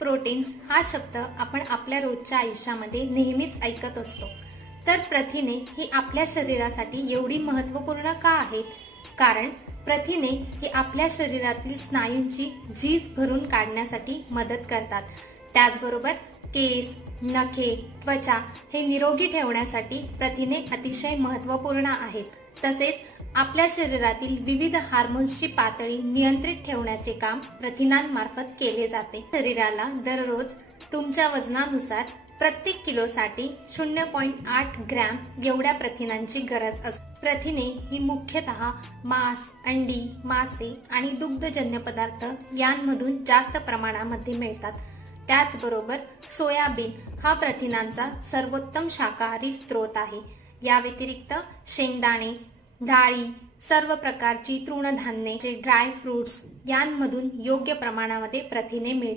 Proteins हा शब्द आपण आपल्या रोजच्या आयुष्यामध्ये नेहमीच ऐकत असतो। तर प्रथिने ही आपल्या शरीरासाठी एवढी महत्त्वपूर्ण का आहेत? कारण प्रथिने ही आपल्या शरीरातील स्नायूंची झीज भरून काढण्यासाठी मदत करतात। त्याचबरोबर केस, नखे, त्वचा हे निरोगी ठेवण्यासाठी प्रथिने अतिशय महत्त्वपूर्ण आहेत। तसेच आपल्या शरीरातील विविध हार्मोन्सची पातळी नियंत्रित ठेवण्याचे काम प्रथिनांमार्फत केले जाते। शरीराला दररोज तुमच्या वजनानुसार प्रत्येक किलोसाठी 0.8 ग्रॅम एवढ्या प्रथिनांची गरज असते। प्रथिने ही मुख्यतः मांस, अंडी, मासे आणि दुग्धजन्य पदार्थ यांमधून जास्त प्रमाणामध्ये मिळतात। त्याचबरोबर सोयाबीन हा प्रथिनांचा सर्वोत्तम शाकाहारी स्रोत आहे। या व्यतिरिक्त शेंगदाणे, डाळी, सर्व प्रकारची तृणधान्ये, ड्राय फ्रुट्स यांमधून योग्य प्रमाणामध्ये प्रथिने मिळते।